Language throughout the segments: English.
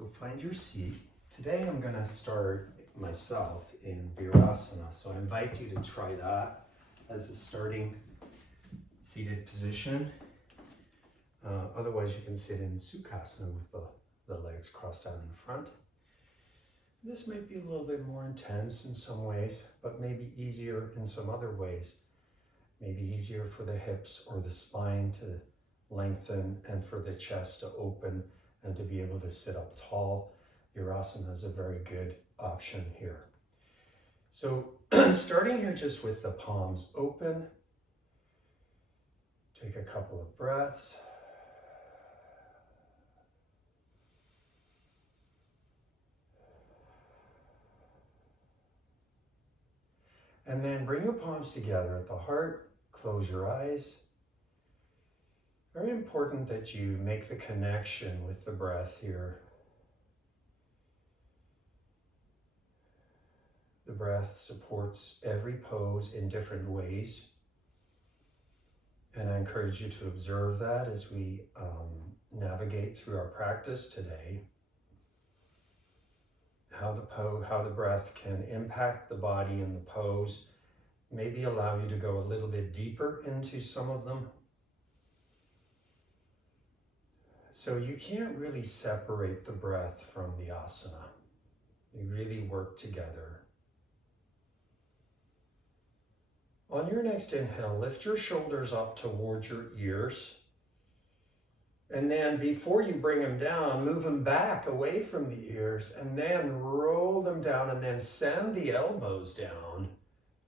So find your seat. Today I'm going to start myself in Virasana. So I invite you to try that as a starting seated position. Otherwise you can sit in Sukhasana with the legs crossed out in front. This might be a little bit more intense in some ways, but maybe easier in some other ways. Maybe easier for the hips or the spine to lengthen and for the chest to open and to be able to sit up tall. Virasana is a very good option here. So starting here just with the palms open, take a couple of breaths. And then bring your palms together at the heart, close your eyes. Very important that you make the connection with the breath here. The breath supports every pose in different ways. And I encourage you to observe that as we navigate through our practice today. How the breath can impact the body in the pose, maybe allow you to go a little bit deeper into some of them. So you can't really separate the breath from the asana. They really work together. On your next inhale, lift your shoulders up towards your ears. And then before you bring them down, move them back away from the ears and then roll them down and then send the elbows down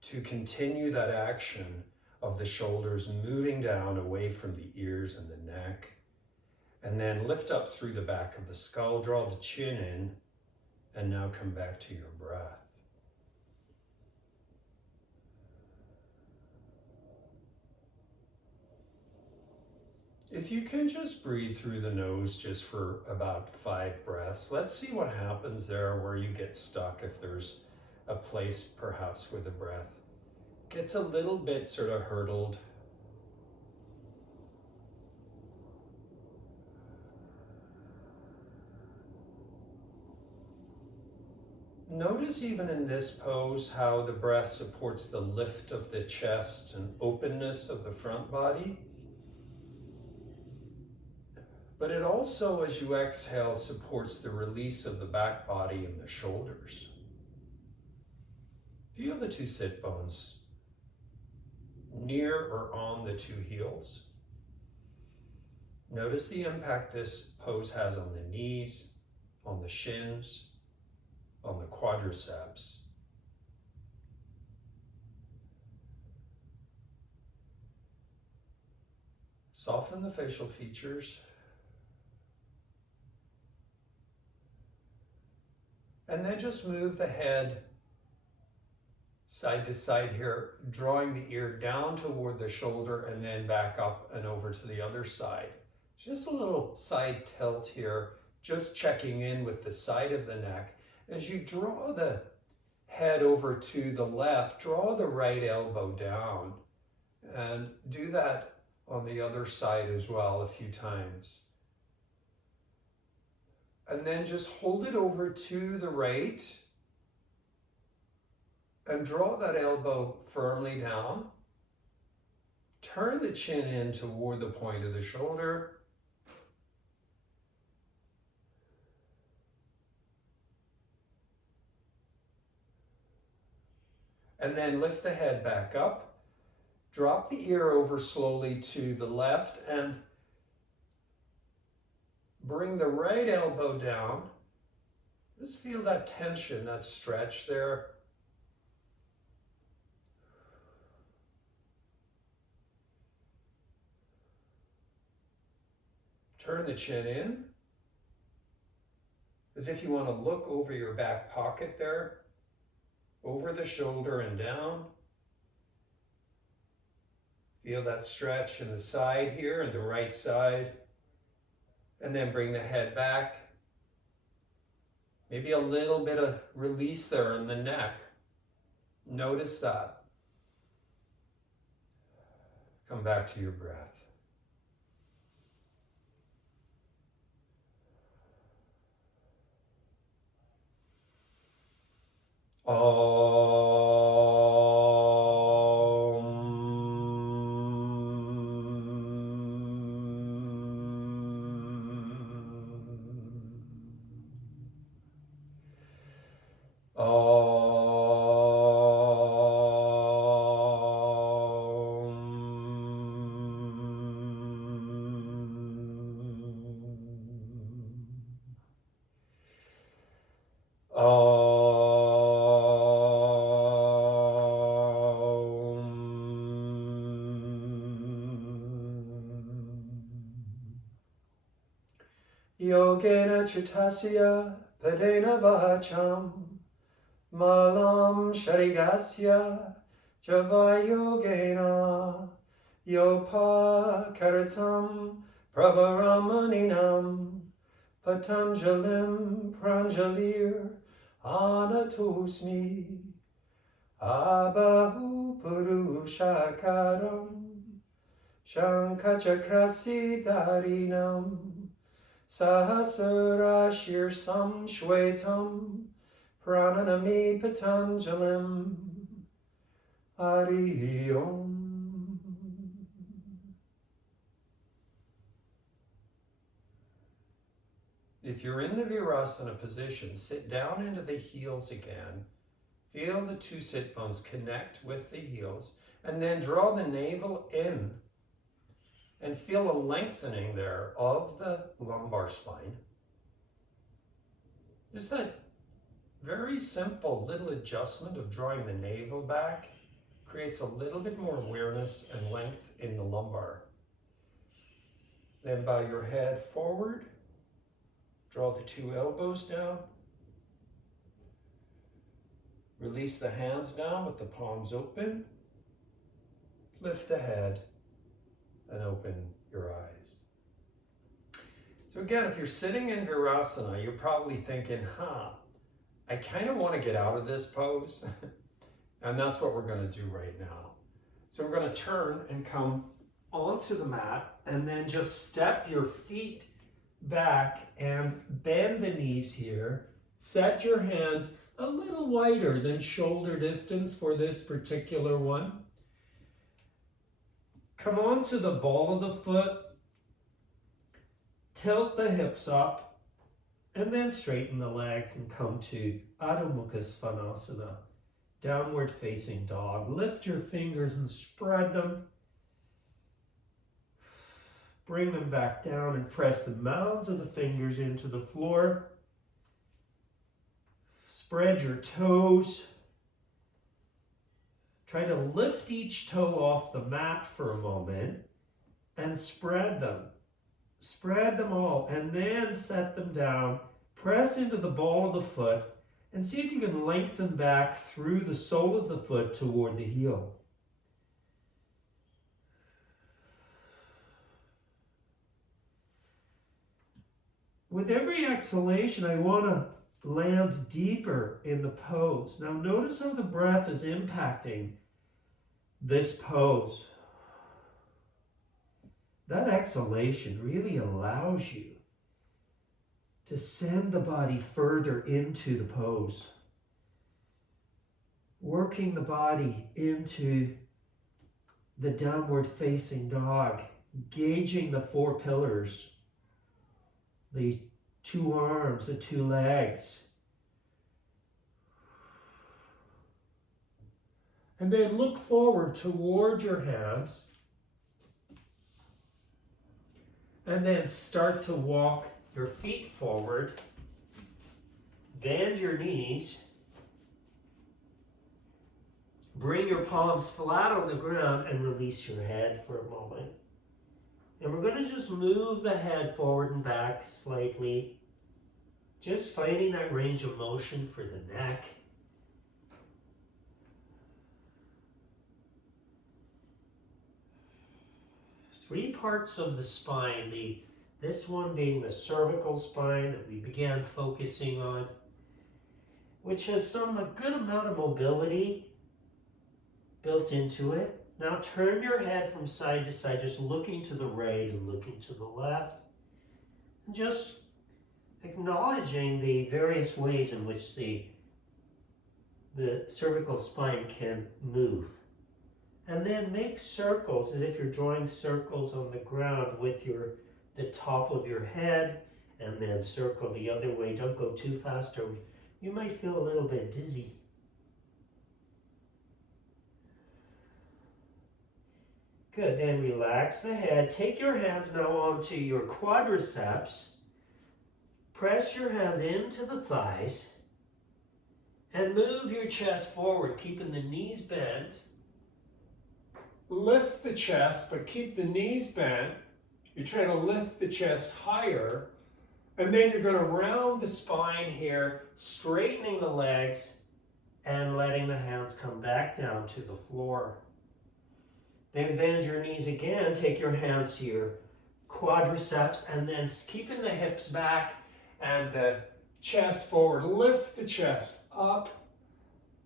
to continue that action of the shoulders moving down away from the ears and the neck. And then lift up through the back of the skull, draw the chin in, and now come back to your breath. If you can just breathe through the nose just for about 5 breaths, let's see what happens there where you get stuck, if there's a place perhaps where the breath gets a little bit sort of hurdled. Notice even in this pose how the breath supports the lift of the chest and openness of the front body. But it also, as you exhale, supports the release of the back body and the shoulders. Feel the 2 sit bones near or on the 2 heels. Notice the impact this pose has on the knees, on the shins, on the quadriceps. Soften the facial features. And then just move the head side to side here, drawing the ear down toward the shoulder and then back up and over to the other side. Just a little side tilt here, just checking in with the side of the neck. As you draw the head over to the left, draw the right elbow down and do that on the other side as well a few times. And then just hold it over to the right and draw that elbow firmly down. Turn the chin in toward the point of the shoulder. And then lift the head back up. Drop the ear over slowly to the left and bring the right elbow down. Just feel that tension, that stretch there. Turn the chin in, as if you want to look over your back pocket there, over the shoulder and down. Feel that stretch in the side here, and the right side. And then bring the head back. Maybe a little bit of release there in the neck. Notice that. Come back to your breath. Yogena Chitasya Padena Vacham Malam Sharigasya Javayogena Yopa Karatam Pravaramaninaam Patanjalim Pranjalir Anatusmi Abahu Purushakaram Shankachakrasi Darinam Sahasrashir Samshwetam Prananami Patanjalim Hari Om. If you're in the Virasana position, sit down into the heels again. Feel the two sit bones connect with the heels, and then draw the navel in and feel a lengthening there of the lumbar spine. Just that very simple little adjustment of drawing the navel back creates a little bit more awareness and length in the lumbar. Then bow your head forward, draw the two elbows down, release the hands down with the palms open, lift the head, and open your eyes. So again, if you're sitting in Virasana, you're probably thinking, I kind of want to get out of this pose. And that's what we're going to do right now. So we're going to turn and come onto the mat and then just step your feet back and bend the knees here. Set your hands a little wider than shoulder distance for this particular one. Come onto the ball of the foot, tilt the hips up, and then straighten the legs and come to Adho Mukha Svanasana, downward facing dog. Lift your fingers and spread them. Bring them back down and press the mouths of the fingers into the floor. Spread your toes. Try to lift each toe off the mat for a moment and spread them. Spread them all and then set them down. Press into the ball of the foot and see if you can lengthen back through the sole of the foot toward the heel. With every exhalation, I want to land deeper in the pose. Now notice how the breath is impacting this pose. That exhalation really allows you to send the body further into the pose. Working the body into the downward facing dog, gauging the four pillars, the two arms, the two legs. And then look forward toward your hands. And then start to walk your feet forward. Bend your knees. Bring your palms flat on the ground and release your head for a moment. And we're going to just move the head forward and back slightly. Just finding that range of motion for the neck. Three parts of the spine, this one being the cervical spine that we began focusing on, which has a good amount of mobility built into it. Now turn your head from side to side, just looking to the right and looking to the left. And just acknowledging the various ways in which the the cervical spine can move. And then make circles as if you're drawing circles on the ground with the top of your head, and then circle the other way. Don't go too fast or you might feel a little bit dizzy. Good, then relax the head. Take your hands now onto your quadriceps. Press your hands into the thighs and move your chest forward, keeping the knees bent. Lift the chest, but keep the knees bent. You're trying to lift the chest higher. And then you're going to round the spine here, Straightening the legs and letting the hands come back down to the floor. Then bend your knees again. Take your hands to your quadriceps and then keeping the hips back and the chest forward. Lift the chest up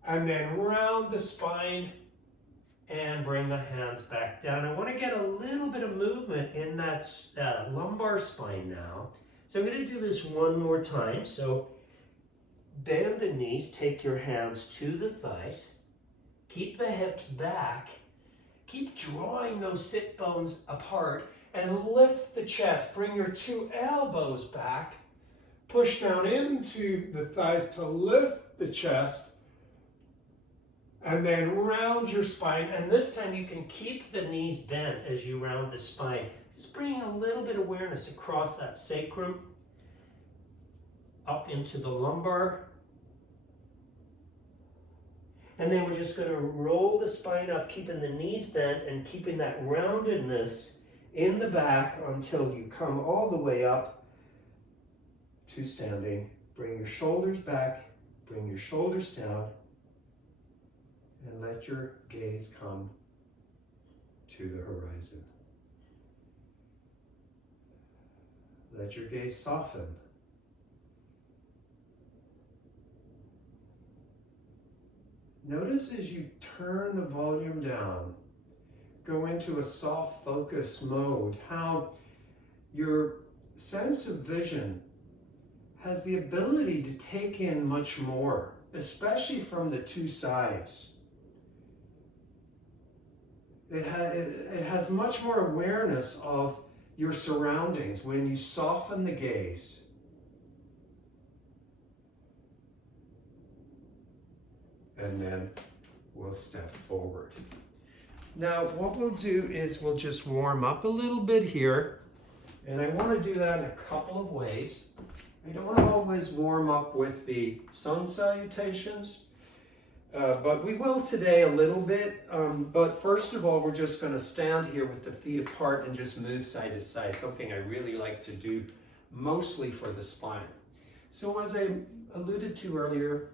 and then round the spine. and bring the hands back down. I want to get a little bit of movement in that lumbar spine now. So I'm going to do this one more time. So bend the knees, take your hands to the thighs, keep the hips back, keep drawing those sit bones apart, and lift the chest. Bring your two elbows back. Push down into the thighs to lift the chest. And then round your spine. And this time you can keep the knees bent as you round the spine. Just bringing a little bit of awareness across that sacrum, up into the lumbar. And then we're just going to roll the spine up, keeping the knees bent and keeping that roundedness in the back until you come all the way up to standing. Bring your shoulders back, bring your shoulders down, and let your gaze come to the horizon. Let your gaze soften. Notice as you turn the volume down, go into a soft focus mode, how your sense of vision has the ability to take in much more, especially from the two sides. It has much more awareness of your surroundings when you soften the gaze. And then we'll step forward. Now what we'll do is we'll just warm up a little bit here. And I want to do that in a couple of ways. I don't always warm up with the sun salutations. But we will today a little bit. But first of all, we're just going to stand here with the feet apart and just move side to side. Something I really like to do mostly for the spine. So as I alluded to earlier,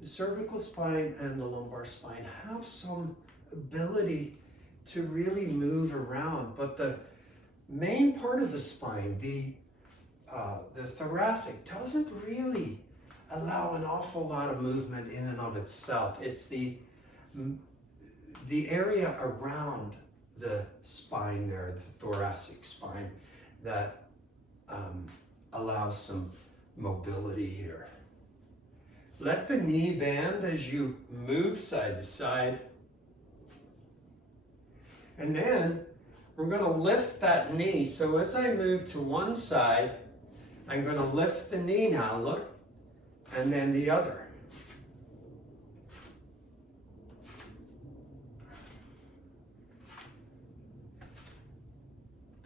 the cervical spine and the lumbar spine have some ability to really move around. But the main part of the spine, the thoracic, doesn't really allow an awful lot of movement in and of itself. It's the area around the spine there, the thoracic spine, that allows some mobility here. Let the knee bend as you move side to side. And then we're going to lift that knee. So as I move to one side, I'm going to lift the knee now, look. And then the other.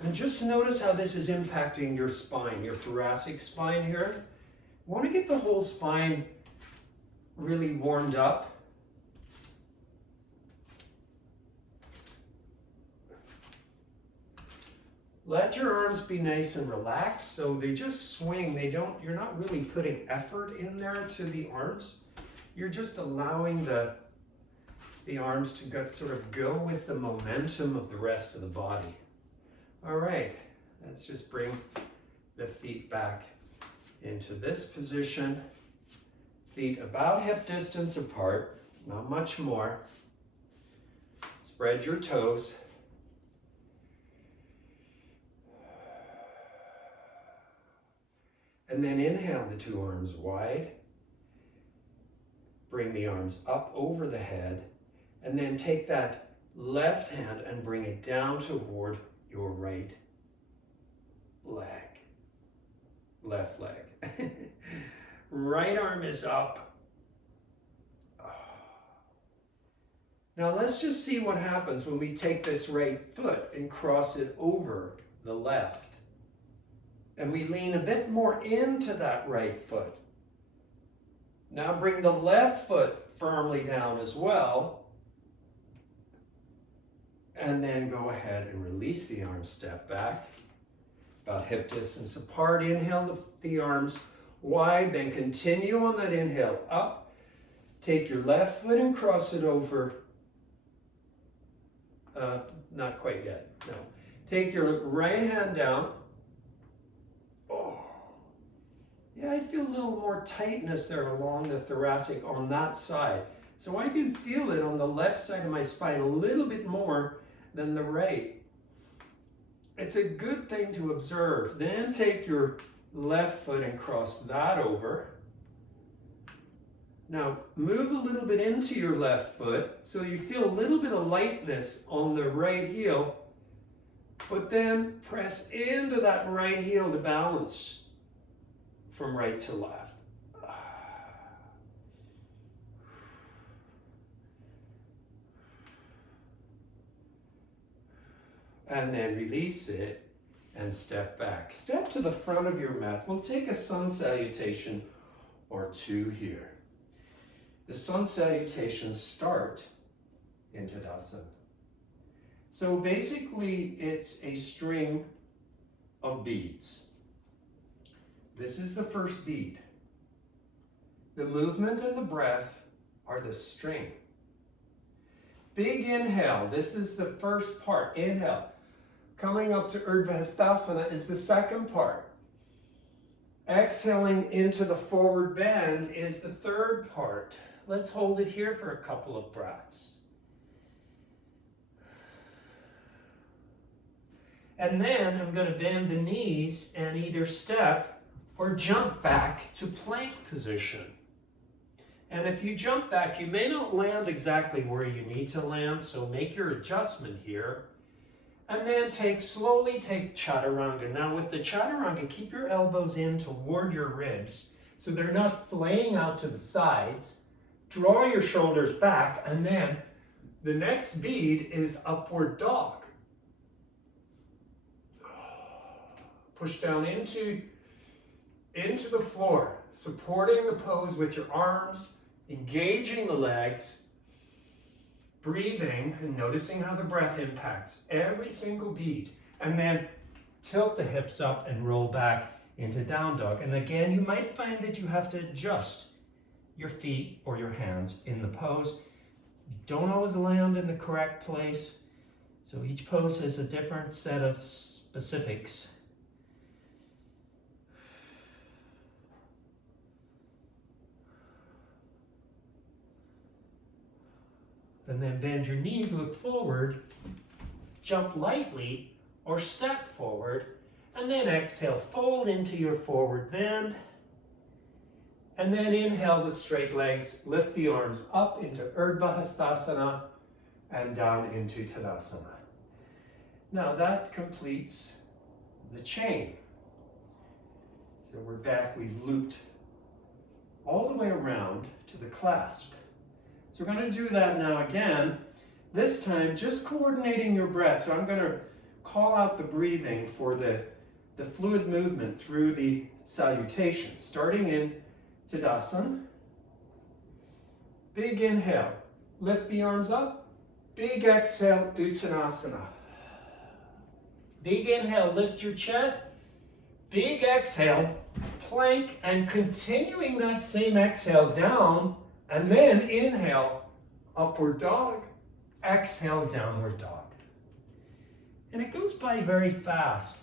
And just notice how this is impacting your spine, your thoracic spine here. You want to get the whole spine really warmed up. Let your arms be nice and relaxed, so they just swing. You're not really putting effort in there to the arms. You're just allowing the arms to sort of go with the momentum of the rest of the body. All right, let's just bring the feet back into this position. Feet about hip distance apart, not much more. Spread your toes. And then inhale the two arms wide. bring the arms up over the head, and then take that left hand and bring it down toward your right leg, left leg. Right arm is up. Now let's just see what happens when we take this right foot and cross it over the left. And we lean a bit more into that right foot. Now bring the left foot firmly down as well. And then go ahead and release the arms, step back, about hip distance apart. Inhale the arms wide, then continue on that inhale up. Take your left foot and cross it over. Not quite yet, no. Take your right hand down. Oh, yeah, I feel a little more tightness there along the thoracic on that side. So I can feel it on the left side of my spine a little bit more than the right. It's a good thing to observe. Then take your left foot and cross that over. Now move a little bit into your left foot so you feel a little bit of lightness on the right heel, but then press into that right heel to balance from right to left. And then release it and step back. Step to the front of your mat. We'll take a sun salutation or two here. The sun salutations start in Tadasana. So basically it's a string of beads. This is the first bead. The movement and the breath are the string. Big inhale, this is the first part, inhale. Coming up to Urdhva Hastasana is the second part. Exhaling into the forward bend is the third part. Let's hold it here for a couple of breaths. And then I'm going to bend the knees and either step or jump back to plank position. And if you jump back, you may not land exactly where you need to land, so make your adjustment here. And then slowly take Chaturanga. Now with the Chaturanga, keep your elbows in toward your ribs so they're not flaying out to the sides. Draw your shoulders back, and then the next bead is upward dog. Push down into the floor, supporting the pose with your arms, engaging the legs, breathing and noticing how the breath impacts every single bead. And then tilt the hips up and roll back into down dog. And again, you might find that you have to adjust your feet or your hands in the pose. You don't always land in the correct place. So each pose has a different set of specifics. And then bend your knees, look forward, jump lightly or step forward, and then exhale, fold into your forward bend. And then inhale with straight legs, lift the arms up into Urdhva Hastasana and down into Tadasana. Now that completes the chain. So we're back, we've looped all the way around to the clasp. So we're going to do that now again, this time just coordinating your breath. So I'm going to call out the breathing for the fluid movement through the salutation, starting in Tadasana. Big inhale, lift the arms up. Big exhale, Uttanasana. Big inhale, lift your chest. Big exhale, plank, and continuing that same exhale down. And then inhale, upward dog, exhale, downward dog. And it goes by very fast,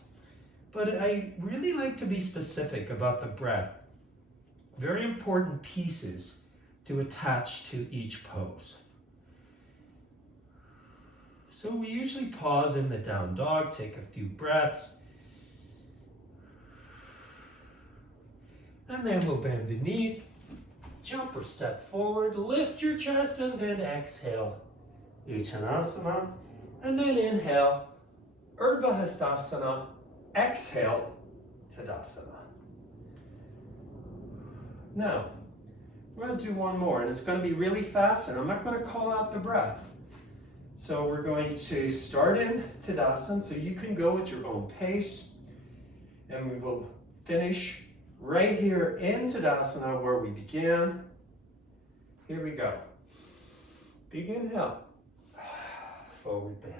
but I really like to be specific about the breath. Very important pieces to attach to each pose. So we usually pause in the down dog, take a few breaths, and then we'll bend the knees. jump or step forward, lift your chest, and then exhale, Uttanasana, and then inhale, Urdhva Hastasana, exhale, Tadasana. Now, we're going to do one more, and it's going to be really fast, and I'm not going to call out the breath. So we're going to start in Tadasana, so you can go at your own pace, and we will finish right here in Tadasana where we began. Here we go. Big inhale, forward bend.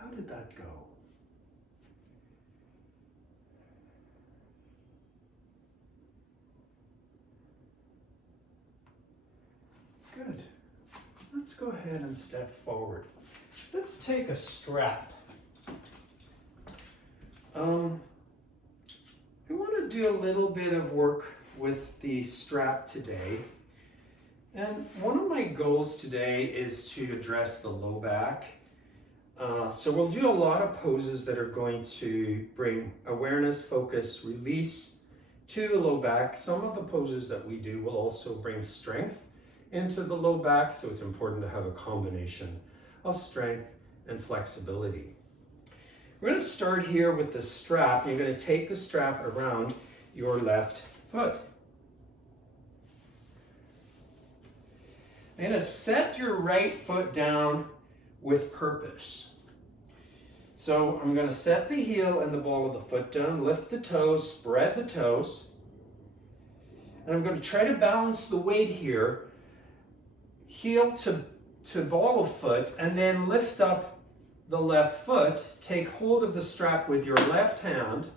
How did that go? Good. Let's go ahead and step forward. Let's take a strap. I want to do a little bit of work with the strap today. And one of my goals today is to address the low back. So we'll do a lot of poses that are going to bring awareness, focus, release to the low back. Some of the poses that we do will also bring strength into the low back, so it's important to have a combination of strength and flexibility. We're going to start here with the strap. You're going to take the strap around your left foot. You're going to set your right foot down with purpose. So I'm going to set the heel and the ball of the foot down, lift the toes, spread the toes, and I'm going to try to balance the weight here, heel to ball of foot, and then lift up the left foot, take hold of the strap with your left hand,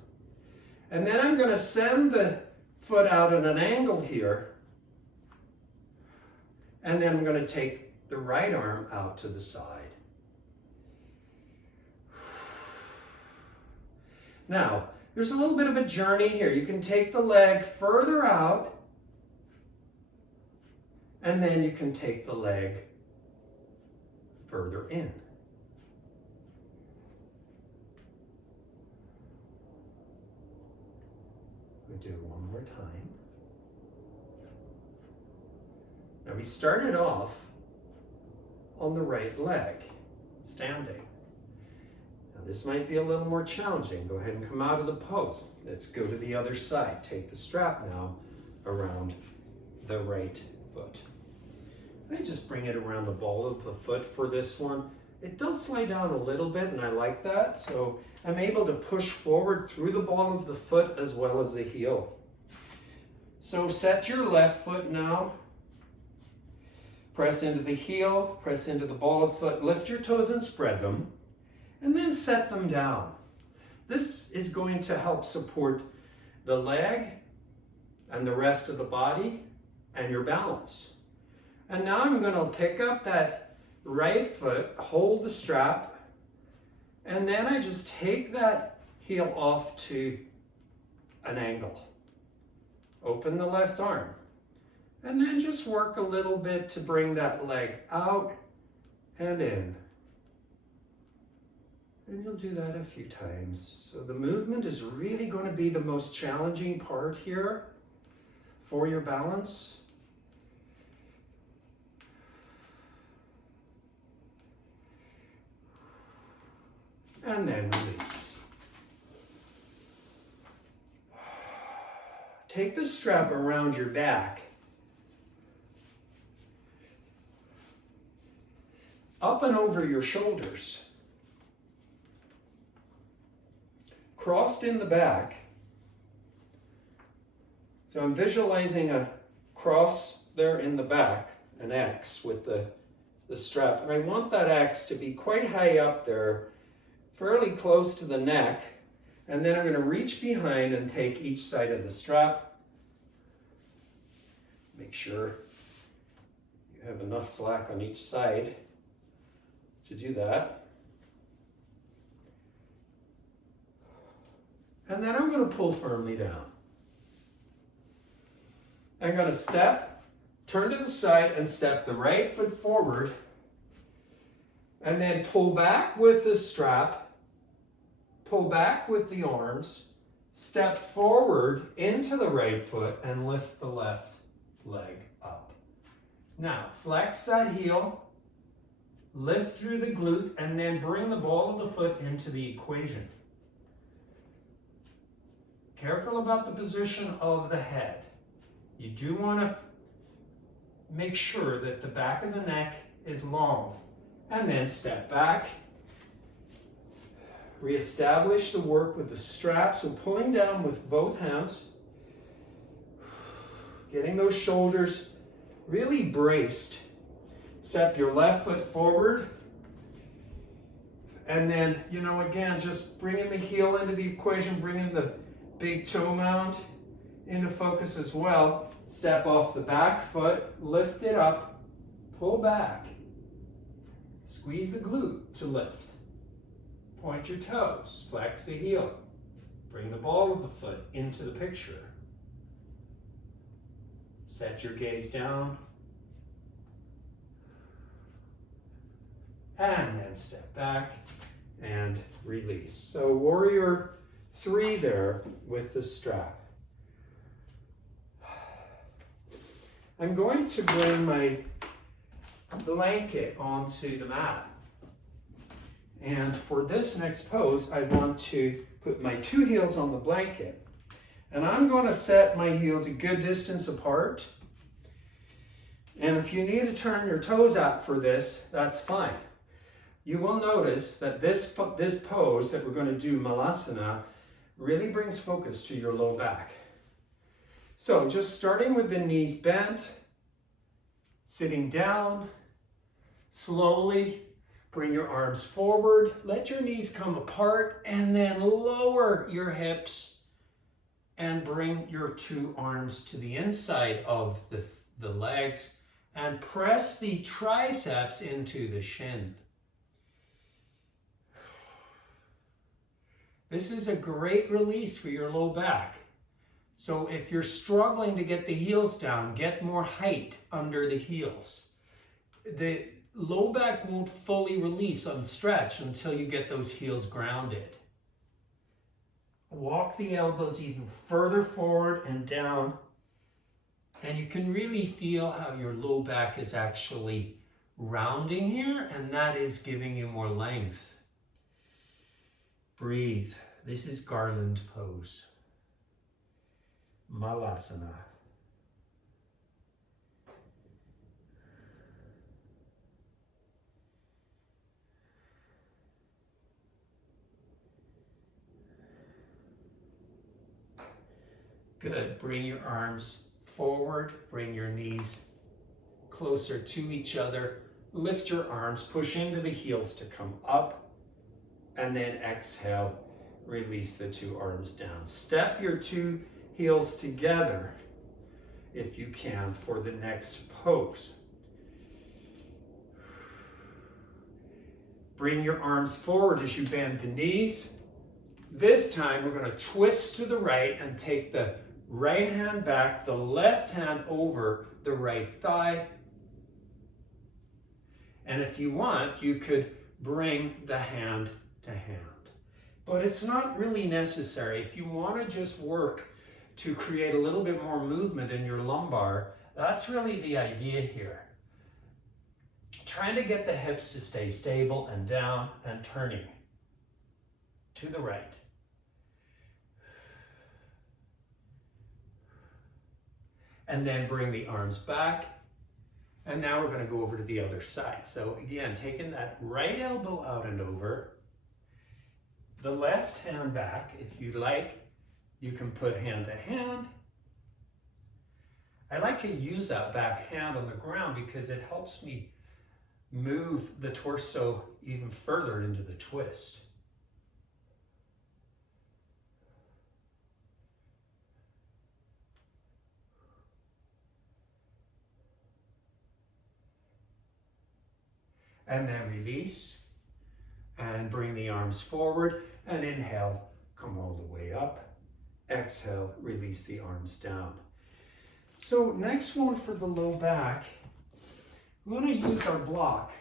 and then I'm going to send the foot out at an angle here, and then I'm going to take the right arm out to the side. Now, there's a little bit of a journey here. You can take the leg further out, and then you can take the leg further in. We'll do it one more time. Now we started off on the right leg, standing. Now this might be a little more challenging. Go ahead and come out of the pose. Let's go to the other side. Take the strap now around the right foot. Let me just bring it around the ball of the foot for this one. It does slide down a little bit, and I like that. So I'm able to push forward through the ball of the foot as well as the heel. So set your left foot now. Press into the heel, press into the ball of the foot, lift your toes and spread them, and then set them down. This is going to help support the leg and the rest of the body and your balance. And now I'm going to pick up that right foot, hold the strap, and then I just take that heel off to an angle. Open the left arm. And then just work a little bit to bring that leg out and in. And you'll do that a few times. So the movement is really going to be the most challenging part here for your balance. And then release. Take the strap around your back. Up and over your shoulders. Crossed in the back. So I'm visualizing a cross there in the back, an X with the strap. And I want that X to be quite high up there, fairly close to the neck. And then I'm going to reach behind and take each side of the strap. make sure you have enough slack on each side to do that. And then I'm going to pull firmly down. I'm going to step, turn to the side and step the right foot forward, and then pull back with the strap, pull back with the arms, step forward into the right foot and lift the left leg up. Now flex that heel, lift through the glute, and then bring the ball of the foot into the equation. Careful about the position of the head. You do want to make sure that the back of the neck is long. And then step back. Reestablish the work with the strap. So pulling down with both hands. Getting those shoulders really braced. Step your left foot forward. And then, again, just bringing the heel into the equation, bringing the big toe mound into focus as well. Step off the back foot, lift it up, pull back. Squeeze the glute to lift. Point your toes, flex the heel. Bring the ball of the foot into the picture. Set your gaze down. And then step back and release. So warrior 3 there with the strap. I'm going to bring my blanket onto the mat. And for this next pose, I want to put my 2 heels on the blanket. And I'm going to set my heels a good distance apart. And if you need to turn your toes out for this, that's fine. You will notice that this pose that we're going to do, Malasana, really brings focus to your low back. So just starting with the knees bent, sitting down, slowly bring your arms forward, let your knees come apart, and then lower your hips and bring your 2 arms to the inside of the legs and press the triceps into the shin. This is a great release for your low back. So if you're struggling to get the heels down, get more height under the heels. The low back won't fully release on stretch until you get those heels grounded. Walk the elbows even further forward and down, and you can really feel how your low back is actually rounding here, and that is giving you more length. Breathe. This is garland pose. Malasana. Good. Bring your arms forward. Bring your knees closer to each other. Lift your arms. Push into the heels to come up. And then exhale. Release the 2 arms down. Step your 2 heels together if you can for the next pose. Bring your arms forward as you bend the knees. This time we're going to twist to the right and take the right hand back, the left hand over the right thigh. And if you want, you could bring the hand to hand. But it's not really necessary. If you want to just work to create a little bit more movement in your lumbar, that's really the idea here. Trying to get the hips to stay stable and down and turning to the right. And then bring the arms back. And now we're going to go over to the other side. So again, taking that right elbow out and over. The left hand back, if you like, you can put hand to hand. I like to use that back hand on the ground because it helps me move the torso even further into the twist. And then release. And bring the arms forward. And inhale, come all the way up. Exhale, release the arms down. So next one for the low back, we're going to use our block.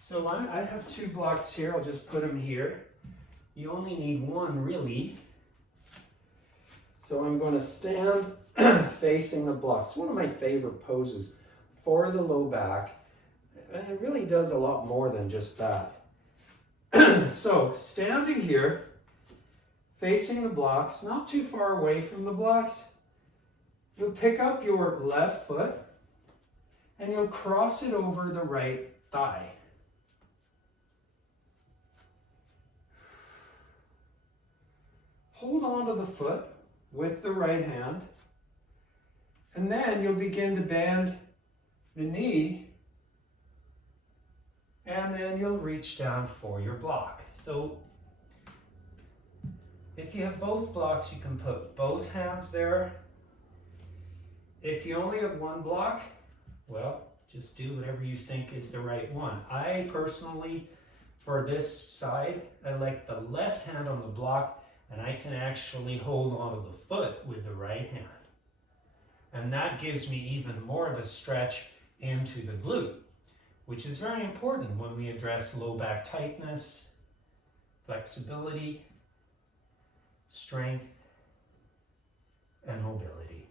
So I have 2 blocks here. I'll just put them here. You only need one, really. So I'm going to stand facing the block. It's one of my favorite poses for the low back. And it really does a lot more than just that. So standing here, facing the blocks, not too far away from the blocks, you'll pick up your left foot and you'll cross it over the right thigh. Hold on to the foot with the right hand, and then you'll begin to bend the knee, and then you'll reach down for your block. So if you have both blocks, you can put both hands there. If you only have one block, well, just do whatever you think is the right one. I personally, for this side, I like the left hand on the block, and I can actually hold onto the foot with the right hand. And that gives me even more of a stretch into the glute, which is very important when we address low back tightness, flexibility, strength, and mobility.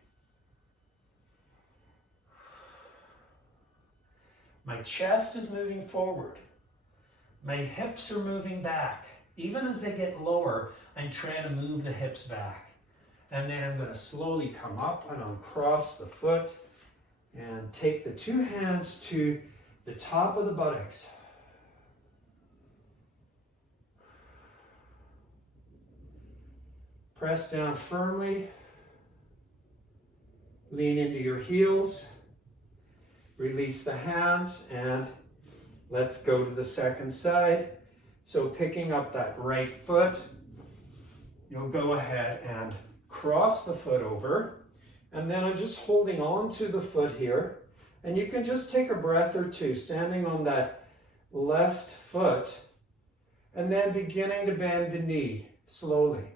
My chest is moving forward. My hips are moving back. Even as they get lower, I'm trying to move the hips back. And then I'm going to slowly come up and uncross the foot and take the 2 hands to the top of the buttocks. Press down firmly. Lean into your heels. Release the hands and let's go to the second side. So picking up that right foot, you'll go ahead and cross the foot over. And then I'm just holding on to the foot here. And you can just take a breath or two, standing on that left foot, and then beginning to bend the knee slowly.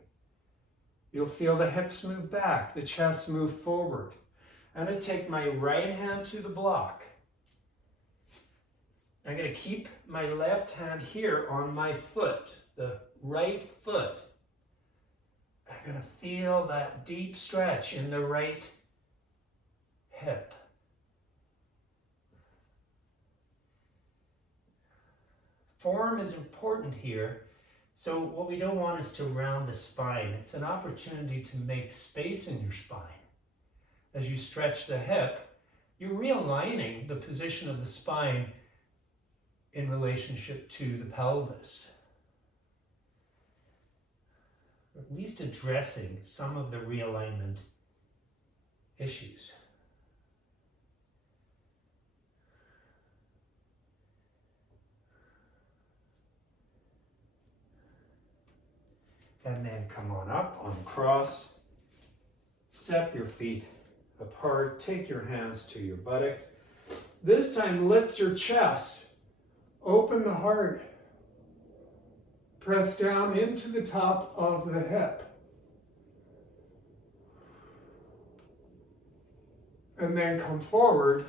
You'll feel the hips move back, the chest move forward. I'm going to take my right hand to the block. I'm going to keep my left hand here on my foot, the right foot. I'm going to feel that deep stretch in the right hip. Form is important here. So what we don't want is to round the spine. It's an opportunity to make space in your spine. As you stretch the hip, you're realigning the position of the spine in relationship to the pelvis. Or at least addressing some of the realignment issues. And then come on up, uncross, step your feet apart, take your hands to your buttocks. This time lift your chest, open the heart, press down into the top of the hip. And then come forward,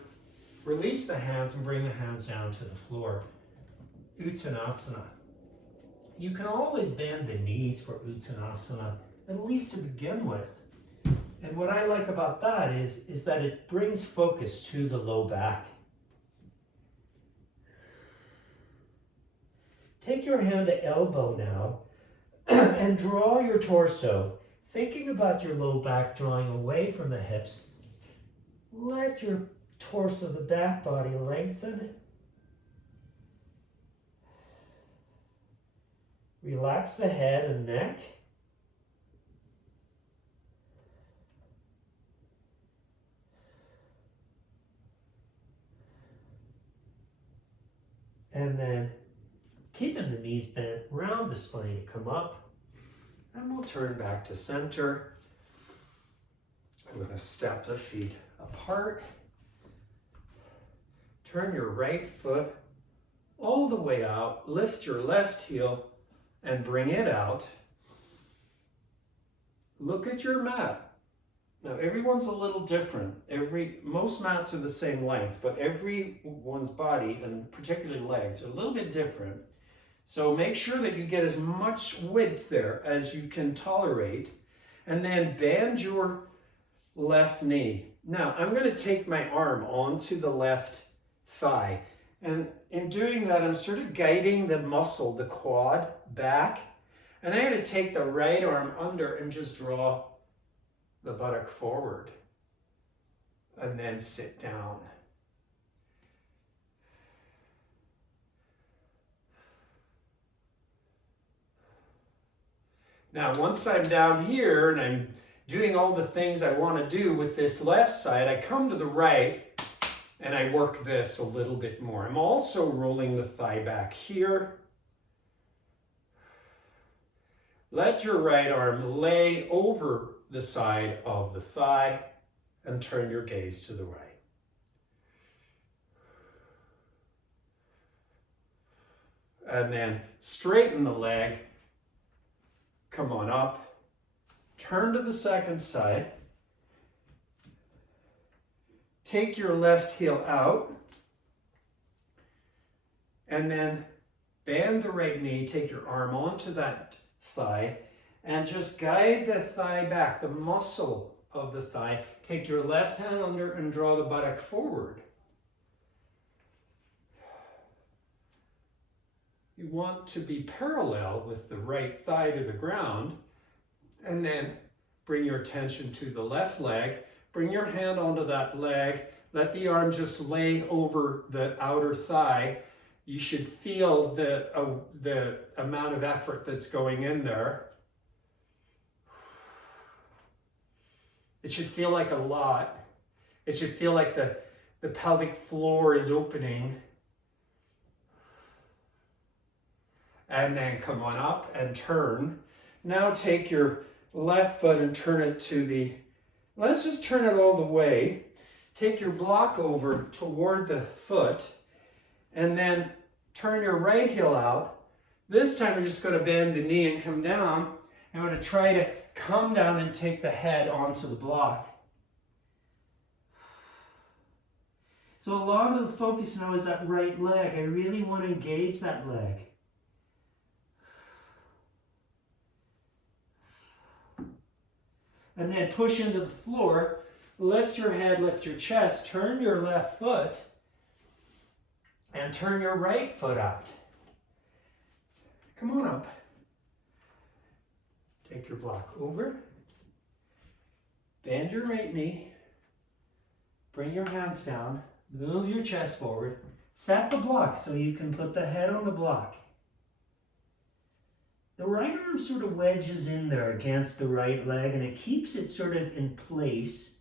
release the hands and bring the hands down to the floor. Uttanasana. You can always bend the knees for Uttanasana, at least to begin with. And what I like about that is that it brings focus to the low back. Take your hand to elbow now and draw your torso, thinking about your low back drawing away from the hips. Let your torso, the back body, lengthen. Relax the head and neck. And then keeping the knees bent, round the spine to come up. And we'll turn back to center. I'm going to step the feet apart. Turn your right foot all the way out. Lift your left heel and bring it out. Look at your mat. Now everyone's a little different. Most mats are the same length, but everyone's body, and particularly legs, are a little bit different. So make sure that you get as much width there as you can tolerate, and then bend your left knee. Now I'm going to take my arm onto the left thigh, and in doing that I'm sort of guiding the muscle, the quad, back, and I'm going to take the right arm under and just draw the buttock forward and then sit down. Now, once I'm down here and I'm doing all the things I want to do with this left side, I come to the right and I work this a little bit more. I'm also rolling the thigh back here. Let your right arm lay over the side of the thigh and turn your gaze to the right. And then straighten the leg. Come on up. Turn to the second side. Take your left heel out. And then bend the right knee. Take your arm onto that thigh and just guide the thigh back, the muscle of the thigh. Take your left hand under and draw the buttock forward. You want to be parallel with the right thigh to the ground, and then bring your attention to the left leg. Bring your hand onto that leg. Let the arm just lay over the outer thigh. You should feel the amount of effort that's going in there. It should feel like a lot. It should feel like the pelvic floor is opening. And then come on up and turn. Now take your left foot and turn it to the, let's just turn it all the way. Take your block over toward the foot and then turn your right heel out. This time we're just going to bend the knee and come down. I'm going to try to come down and take the head onto the block. So a lot of the focus now is that right leg. I really want to engage that leg. And then push into the floor, lift your head, lift your chest, turn your left foot, and turn your right foot out. Come on up. Take your block over, bend your right knee, bring your hands down, move your chest forward, set the block so you can put the head on the block. The right arm sort of wedges in there against the right leg and it keeps it sort of in place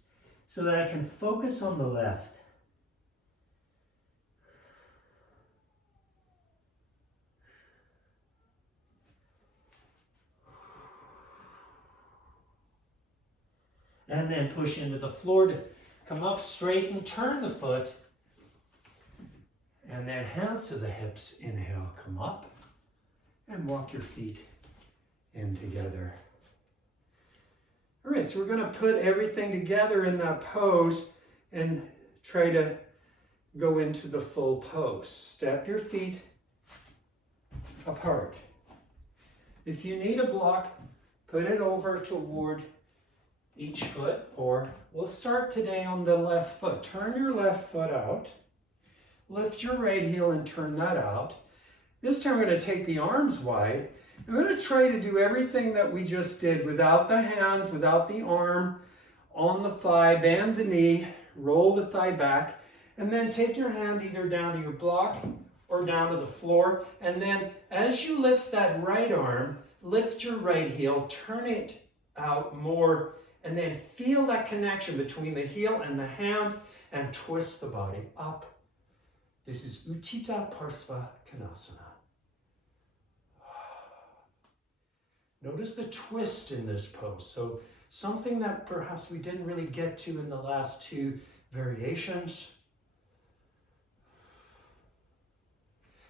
so that I can focus on the left. And then push into the floor to come up straight and turn the foot. And then hands to the hips, inhale, come up. And walk your feet in together. All right, so we're going to put everything together in that pose and try to go into the full pose. Step your feet apart. If you need a block, put it over toward each foot, or we'll start today on the left foot. Turn your left foot out. Lift your right heel and turn that out. This time we're going to take the arms wide. I'm going to try to do everything that we just did without the hands, without the arm, on the thigh, bend the knee, roll the thigh back, and then take your hand either down to your block or down to the floor. And then as you lift that right arm, lift your right heel, turn it out more, and then feel that connection between the heel and the hand and twist the body up. This is Utthita Parsva Konasana. Notice the twist in this pose. So something that perhaps we didn't really get to in the last two variations.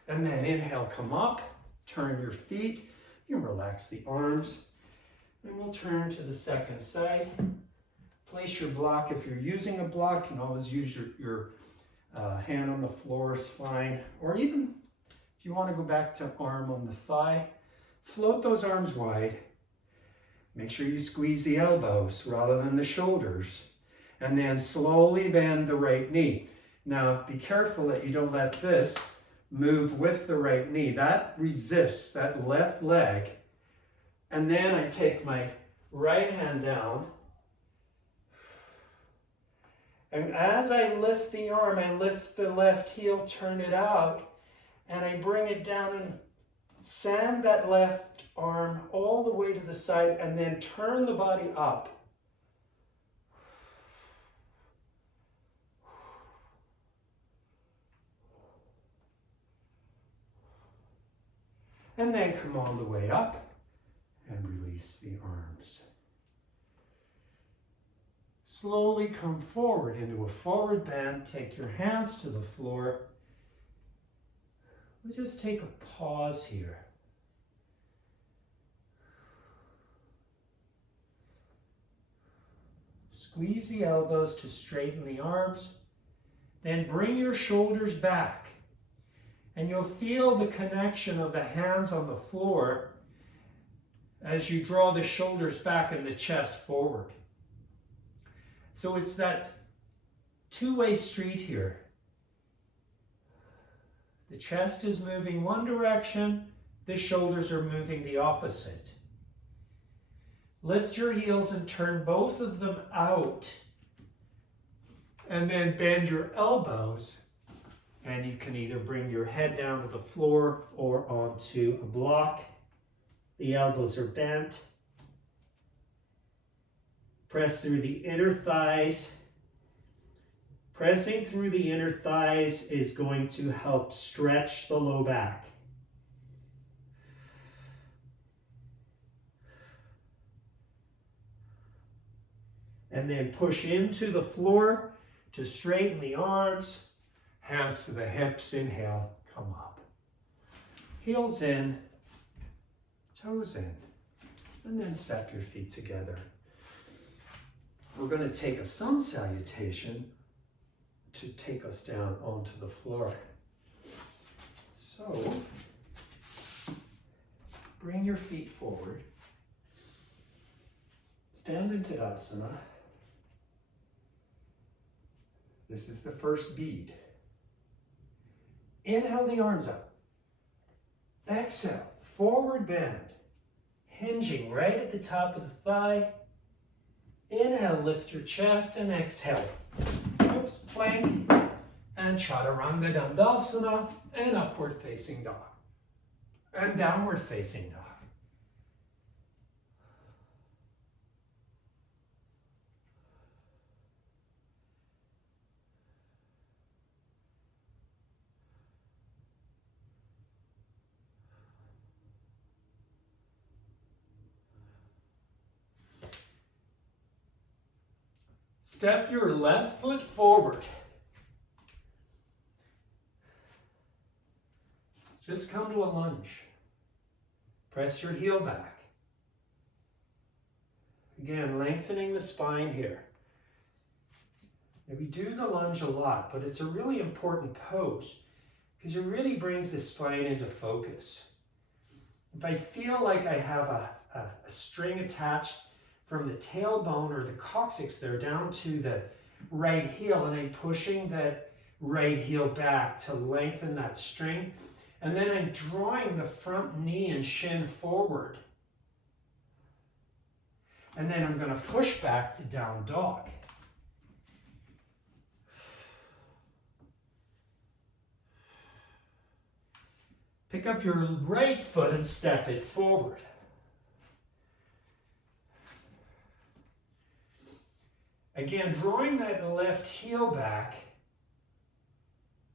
And then inhale, come up, turn your feet. You can relax the arms. And we'll turn to the second side. Place your block. If you're using a block, you can always use your hand on the floor is fine. Or even if you want to go back to arm on the thigh, float those arms wide. Make sure you squeeze the elbows rather than the shoulders. And then slowly bend the right knee. Now, be careful that you don't let this move with the right knee. That resists that left leg. And then I take my right hand down. And as I lift the arm, I lift the left heel, turn it out, and I bring it down and sand that left arm all the way to the side, and then turn the body up. And then come all the way up and release the arms. Slowly come forward into a forward bend. Take your hands to the floor. We'll just take a pause here. Squeeze the elbows to straighten the arms. Then bring your shoulders back. And you'll feel the connection of the hands on the floor as you draw the shoulders back and the chest forward. So it's that two-way street here. The chest is moving one direction, the shoulders are moving the opposite. Lift your heels and turn both of them out. And then bend your elbows. And you can either bring your head down to the floor or onto a block. The elbows are bent. Press through the inner thighs. Pressing through the inner thighs is going to help stretch the low back. And then push into the floor to straighten the arms. Hands to the hips, inhale, come up. Heels in, toes in, and then step your feet together. We're going to take a sun salutation to take us down onto the floor. So, bring your feet forward. Stand in Tadasana. This is the first bead. Inhale the arms up. Exhale, forward bend. Hinging right at the top of the thigh. Inhale, lift your chest, and exhale. Oops, plank, and Chaturanga Dandasana, and upward facing dog. And downward facing dog. Step your left foot forward. Just come to a lunge. Press your heel back. Again, lengthening the spine here. Now, we do the lunge a lot, but it's a really important pose because it really brings the spine into focus. If I feel like I have a string attached from the tailbone or the coccyx there down to the right heel, and I'm pushing that right heel back to lengthen that string, and then I'm drawing the front knee and shin forward. And then I'm going to push back to down dog. Pick up your right foot and step it forward. Again, drawing that left heel back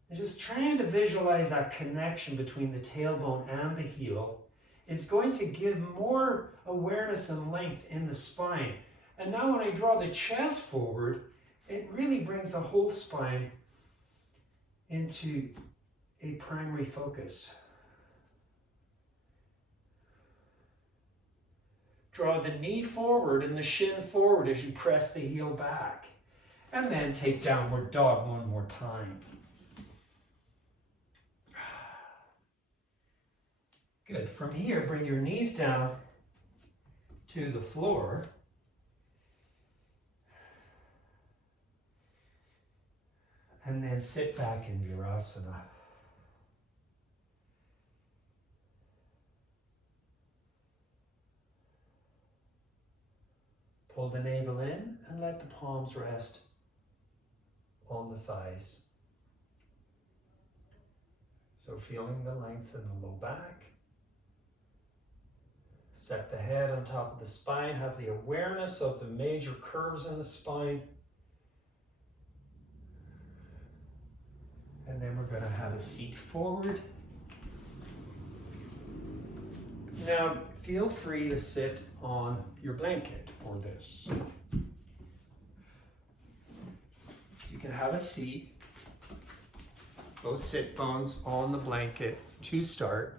and just trying to visualize that connection between the tailbone and the heel is going to give more awareness and length in the spine. And now when I draw the chest forward, it really brings the whole spine into a primary focus. Draw the knee forward and the shin forward as you press the heel back. And then take downward dog one more time. Good. From here, bring your knees down to the floor. And then sit back in Virasana. Pull the navel in and let the palms rest on the thighs. So feeling the length in the low back. Set the head on top of the spine. Have the awareness of the major curves in the spine. And then we're going to have a seat forward. Now, feel free to sit on your blanket for this. So you can have a seat, both sit bones on the blanket to start.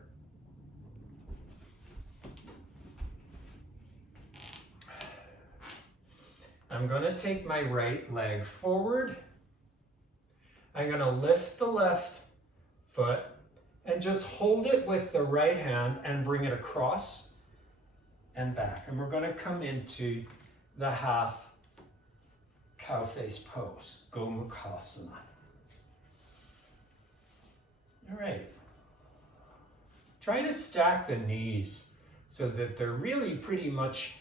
I'm going to take my right leg forward. I'm going to lift the left foot and just hold it with the right hand and bring it across and back. And we're going to come into the half cow face pose, Gomukhasana. All right. Try to stack the knees so that they're really pretty much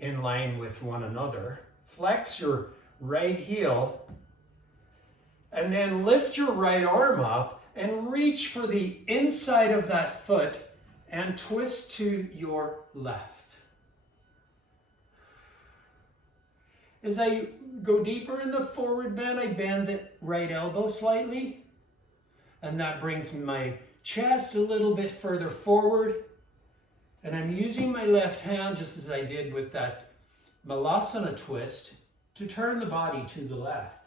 in line with one another. Flex your right heel and then lift your right arm up and reach for the inside of that foot and twist to your left. As I go deeper in the forward bend, I bend the right elbow slightly, and that brings my chest a little bit further forward. And I'm using my left hand, just as I did with that Malasana twist, to turn the body to the left.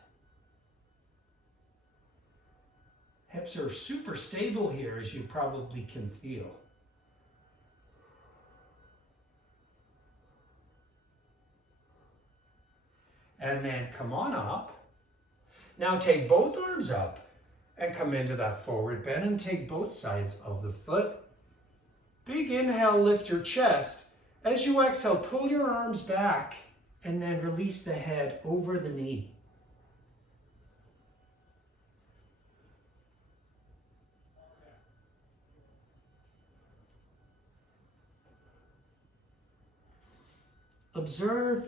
Hips are super stable here, as you probably can feel. And then come on up. Now take both arms up and come into that forward bend and take both sides of the foot. Big inhale, lift your chest. As you exhale, pull your arms back and then release the head over the knee. Observe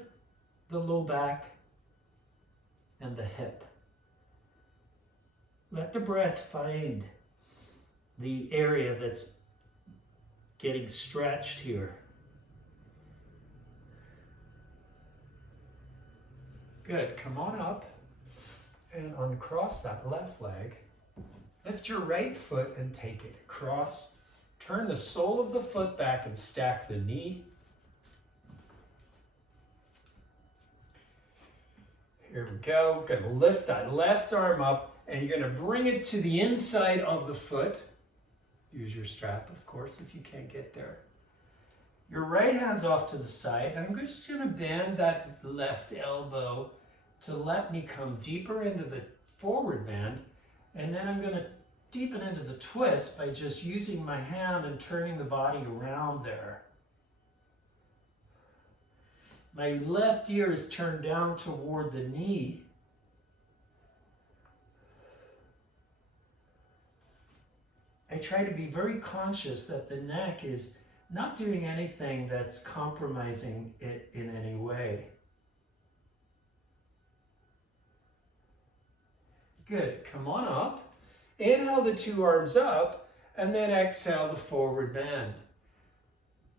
the low back and the hip. Let the breath find the area that's getting stretched here. Good, come on up and uncross that left leg. Lift your right foot and take it across. Turn the sole of the foot back and stack the knee. Here we go. Gonna lift that left arm up and you're gonna bring it to the inside of the foot. Use your strap, of course, if you can't get there. Your right hand's off to the side. I'm just gonna bend that left elbow to let me come deeper into the forward bend. And then I'm gonna deepen into the twist by just using my hand and turning the body around there. My left ear is turned down toward the knee. I try to be very conscious that the neck is not doing anything that's compromising it in any way. Good, come on up. Inhale the two arms up and then exhale the forward bend.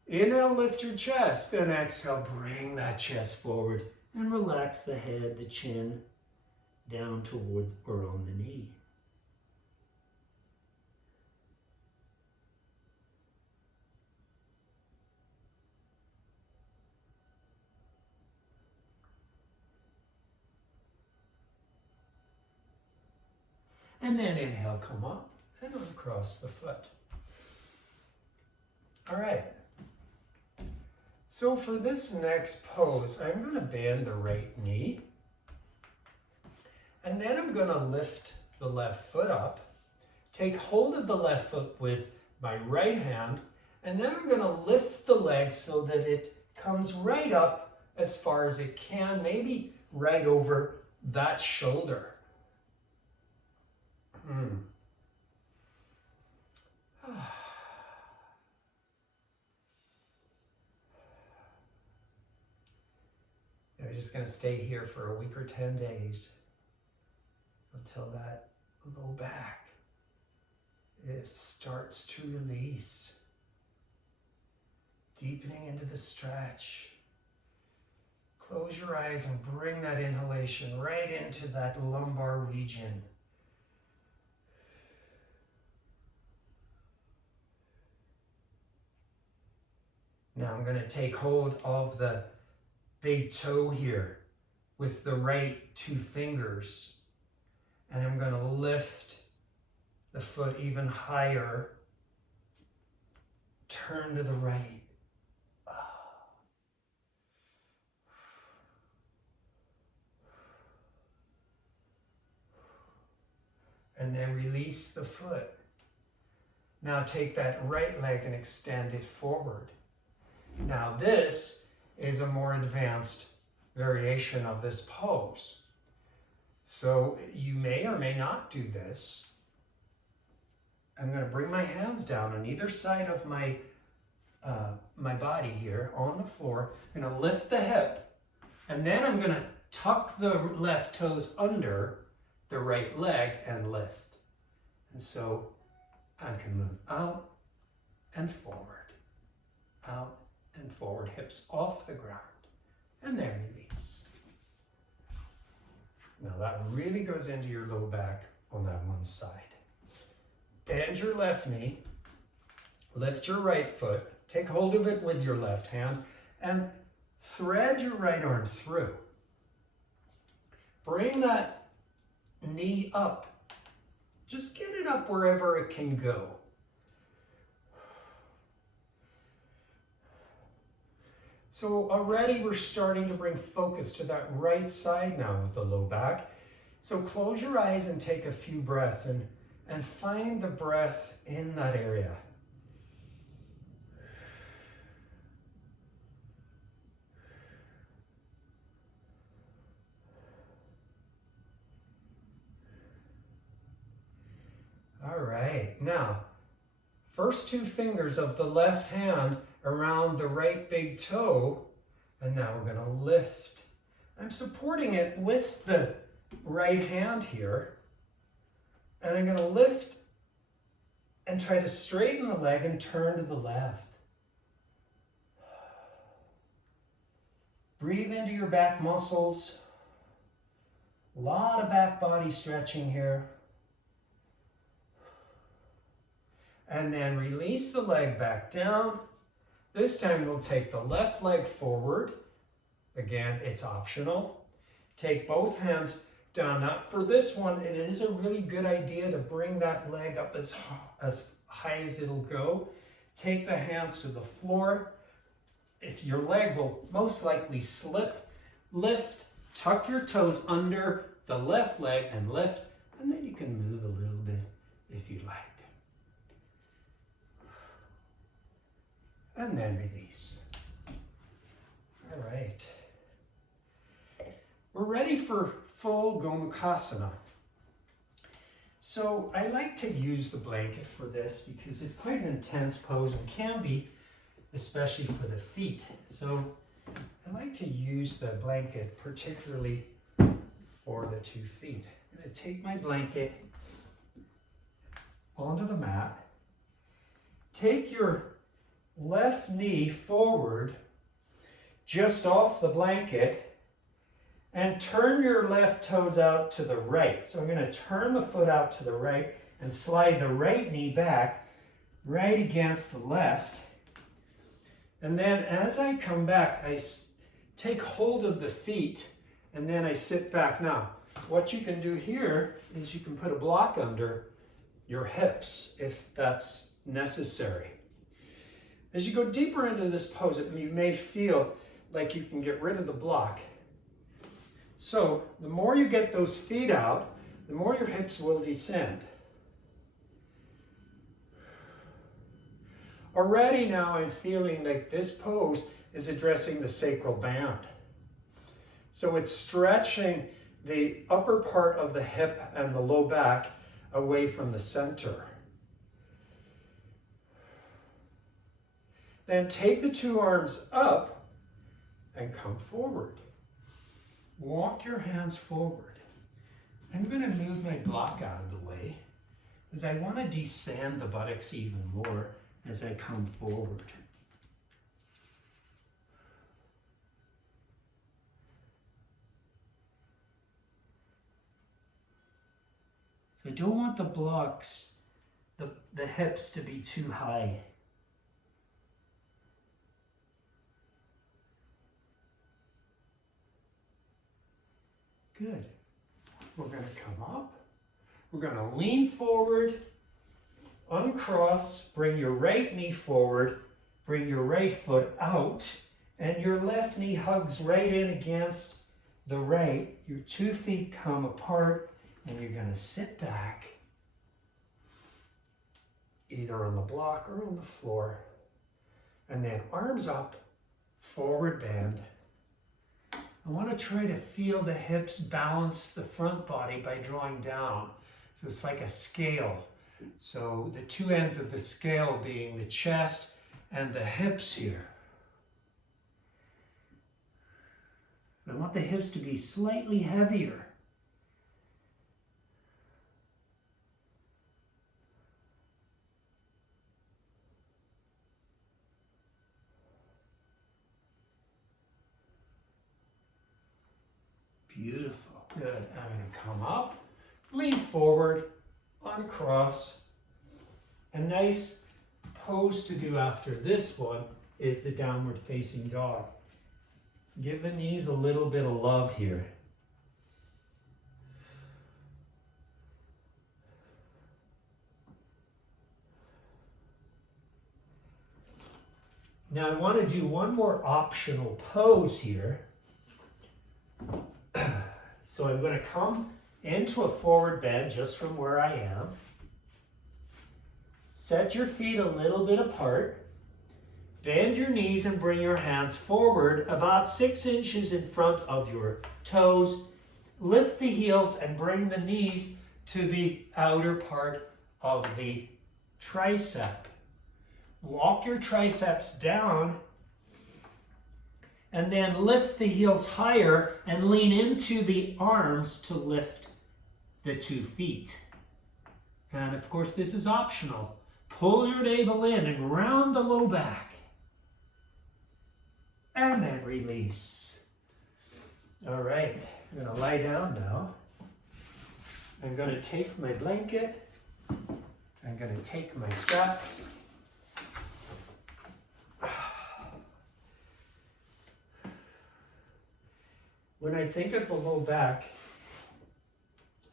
Inhale, lift your chest, and exhale, bring that chest forward and relax the head, the chin down toward or on the knee. And then inhale, come up and uncross the foot. All right. So for this next pose, I'm going to bend the right knee. And then I'm going to lift the left foot up, take hold of the left foot with my right hand, and then I'm going to lift the leg so that it comes right up as far as it can, maybe right over that shoulder. We're just going to stay here for a week or 10 days until that low back starts to release, deepening into the stretch. Close your eyes and bring that inhalation right into that lumbar region. Now I'm going to take hold of the big toe here with the right 2 fingers. And I'm going to lift the foot even higher. Turn to the right. And then release the foot. Now take that right leg and extend it forward. Now this is a more advanced variation of this pose. So you may or may not do this. I'm going to bring my hands down on either side of my body here on the floor. I'm going to lift the hip, and then I'm going to tuck the left toes under the right leg and lift. And so I can move out and forward, out and forward, hips off the ground, and then release. Now that really goes into your low back on that one side. Bend your left knee, lift your right foot, take hold of it with your left hand, and thread your right arm through. Bring that knee up. Just get it up wherever it can go. So already we're starting to bring focus to that right side now with the low back. So close your eyes and take a few breaths and find the breath in that area. All right, now, first 2 fingers of the left hand around the right big toe, and now we're going to lift. I'm supporting it with the right hand here, and I'm going to lift and try to straighten the leg and turn to the left. Breathe into your back muscles. A lot of back body stretching here. And then release the leg back down. This time we'll take the left leg forward. Again, it's optional. Take both hands down. Now for this one, it is a really good idea to bring that leg up as high as it'll go. Take the hands to the floor. If your leg will most likely slip, lift, tuck your toes under the left leg and lift, and then you can move a little bit if you like. And then release. All right. We're ready for full Gomukhasana. So I like to use the blanket for this because it's quite an intense pose and can be, especially for the feet. So I like to use the blanket particularly for the 2 feet. I'm going to take my blanket onto the mat. Take your left knee forward just off the blanket and turn your left toes out to the right. So I'm going to turn the foot out to the right and slide the right knee back right against the left. And then as I come back, I take hold of the feet and then I sit back. Now, what you can do here is you can put a block under your hips if that's necessary. As you go deeper into this pose, you may feel like you can get rid of the block. So the more you get those feet out, the more your hips will descend. Already now I'm feeling like this pose is addressing the sacral band. So it's stretching the upper part of the hip and the low back away from the center. Then take the two arms up and come forward. Walk your hands forward. I'm going to move my block out of the way because I want to descend the buttocks even more as I come forward. So I don't want the blocks, the hips to be too high. Good. We're going to come up. We're going to lean forward, uncross, bring your right knee forward, bring your right foot out, and your left knee hugs right in against the right. Your 2 feet come apart, and you're going to sit back, either on the block or on the floor, and then arms up, forward bend. I want to try to feel the hips balance the front body by drawing down. So it's like a scale. So the two ends of the scale being the chest and the hips here. I want the hips to be slightly heavier. Beautiful. Good. I'm going to come up, lean forward, uncross. A nice pose to do after this one is the downward facing dog. Give the knees a little bit of love here. Now I want to do one more optional pose here. So I'm going to come into a forward bend just from where I am. Set your feet a little bit apart. Bend your knees and bring your hands forward about 6 inches in front of your toes. Lift the heels and bring the knees to the outer part of the tricep. Walk your triceps down and then lift the heels higher and lean into the arms to lift the 2 feet. And of course, this is optional. Pull your navel in and round the low back. And then release. All right, I'm going to lie down now. I'm going to take my blanket. I'm going to take my strap. When I think of the low back,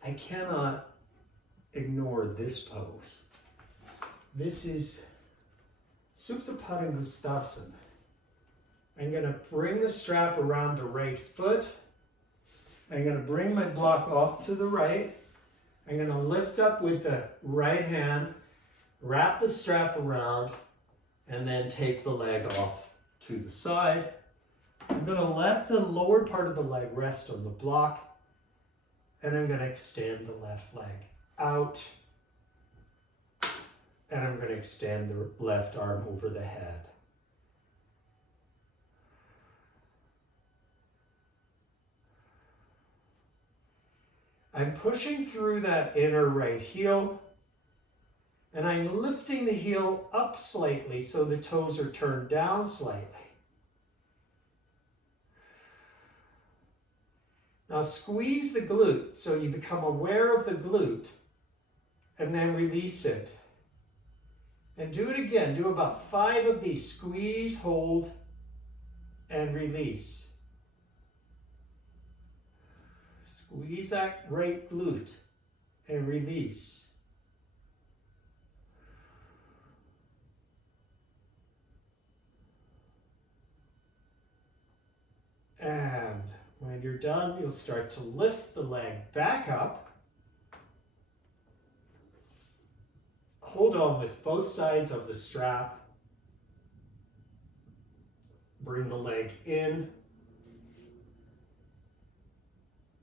I cannot ignore this pose. This is Supta Padangusthasana. I'm going to bring the strap around the right foot. I'm going to bring my block off to the right. I'm going to lift up with the right hand, wrap the strap around, and then take the leg off to the side. I'm going to let the lower part of the leg rest on the block, and I'm going to extend the left leg out, and I'm going to extend the left arm over the head. I'm pushing through that inner right heel, and I'm lifting the heel up slightly so the toes are turned down slightly. Now squeeze the glute so you become aware of the glute and then release it. And do it again. Do about 5 of these. Squeeze, hold, and release. Squeeze that right glute and release. And when you're done, you'll start to lift the leg back up. Hold on with both sides of the strap. Bring the leg in.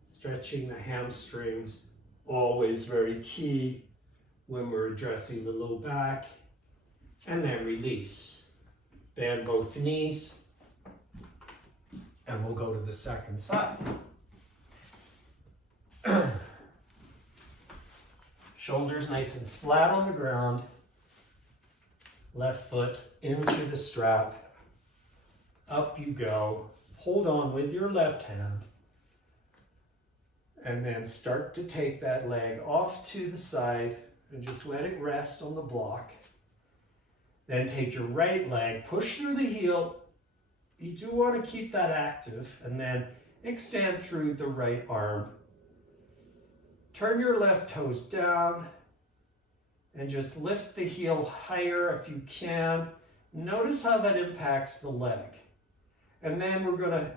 Stretching the hamstrings, always very key when we're addressing the low back. And then release. Bend both knees. And we'll go to the second side. Shoulders nice and flat on the ground. Left foot into the strap. Up you go. Hold on with your left hand. And then start to take that leg off to the side and just let it rest on the block. Then take your right leg, push through the heel. You do want to keep that active, and then extend through the right arm. Turn your left toes down and just lift the heel higher if you can. Notice how that impacts the leg. And then we're going to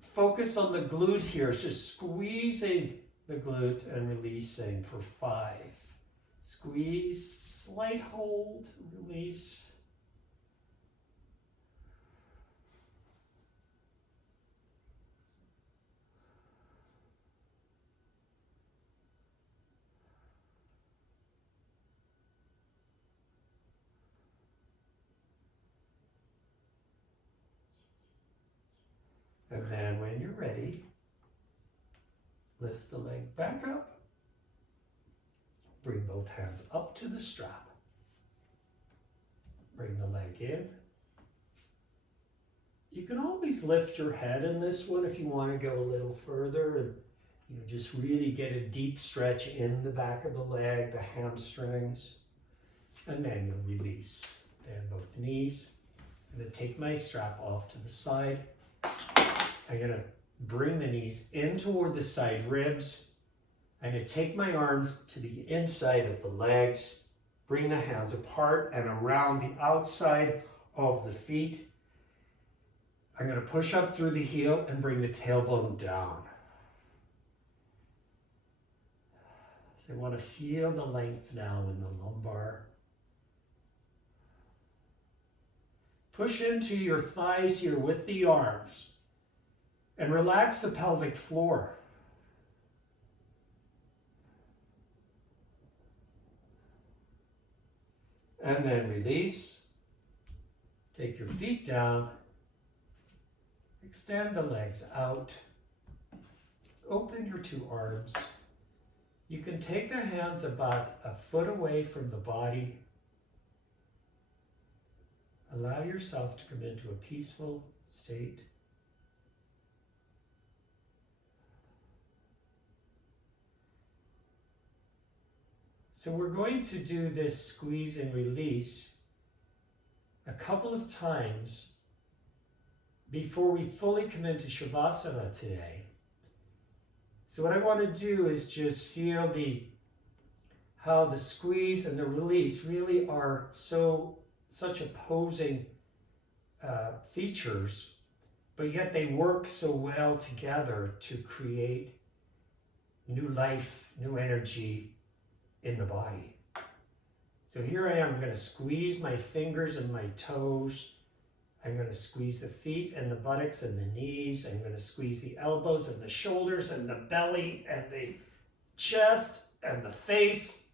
focus on the glute here, just squeezing the glute and releasing for 5. Squeeze, slight hold, release. And then when you're ready, lift the leg back up. Bring both hands up to the strap. Bring the leg in. You can always lift your head in this one if you want to go a little further and just really get a deep stretch in the back of the leg, the hamstrings. And then you'll release. Bend both knees. I'm going to take my strap off to the side. I'm going to bring the knees in toward the side ribs. I'm going to take my arms to the inside of the legs, bring the hands apart and around the outside of the feet. I'm going to push up through the heel and bring the tailbone down. So I want to feel the length now in the lumbar. Push into your thighs here with the arms. And relax the pelvic floor. And then release. Take your feet down. Extend the legs out. Open your 2 arms. You can take the hands about a foot away from the body. Allow yourself to come into a peaceful state. So we're going to do this squeeze and release a couple of times before we fully come into Shavasana today. So what I want to do is just feel how the squeeze and the release really are such opposing features, but yet they work so well together to create new life, new energy in the body. So here I am, I'm going to squeeze my fingers and my toes. I'm going to squeeze the feet and the buttocks and the knees. I'm going to squeeze the elbows and the shoulders and the belly and the chest and the face.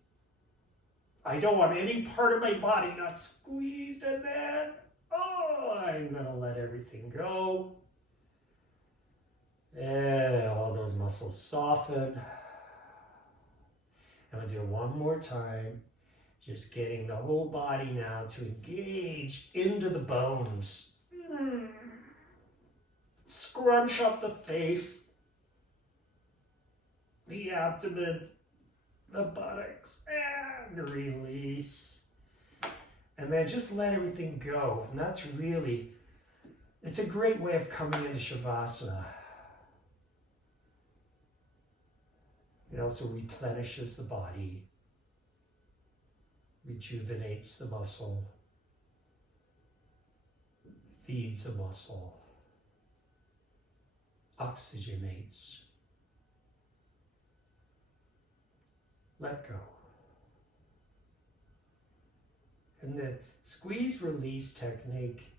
I don't want any part of my body not squeezed, and then, I'm going to let everything go. And all those muscles soften. I'm going to do it one more time. Just getting the whole body now to engage into the bones. Scrunch up the face, the abdomen, the buttocks, and release. And then just let everything go. And that's really, it's a great way of coming into Shavasana. It also replenishes the body, rejuvenates the muscle, feeds the muscle. oxygenates. Let go. And the squeeze release technique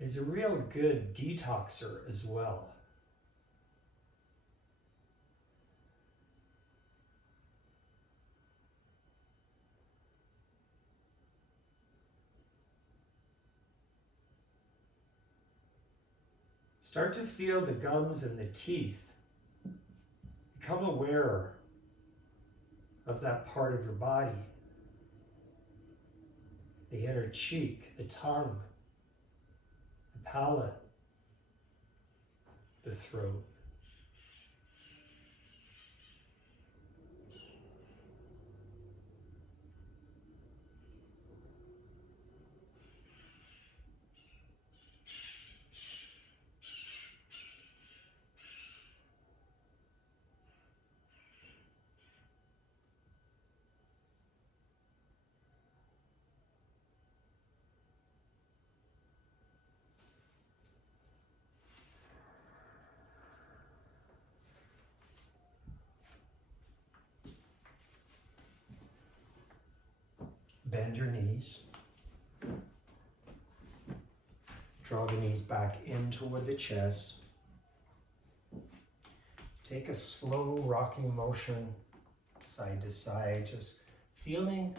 is a real good detoxer as well. Start to feel the gums and the teeth. Become aware of that part of your body. The inner cheek, the tongue, the palate, the throat. Bend your knees. Draw the knees back in toward the chest. Take a slow rocking motion side to side, just feeling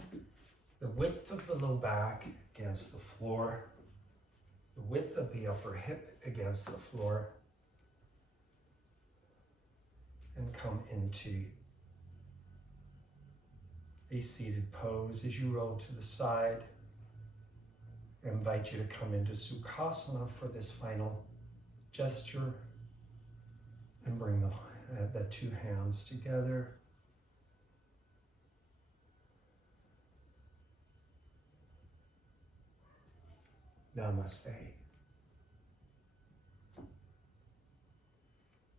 the width of the low back against the floor, the width of the upper hip against the floor, and come into a seated pose. As you roll to the side, I invite you to come into Sukhasana for this final gesture and bring the two hands together. Namaste.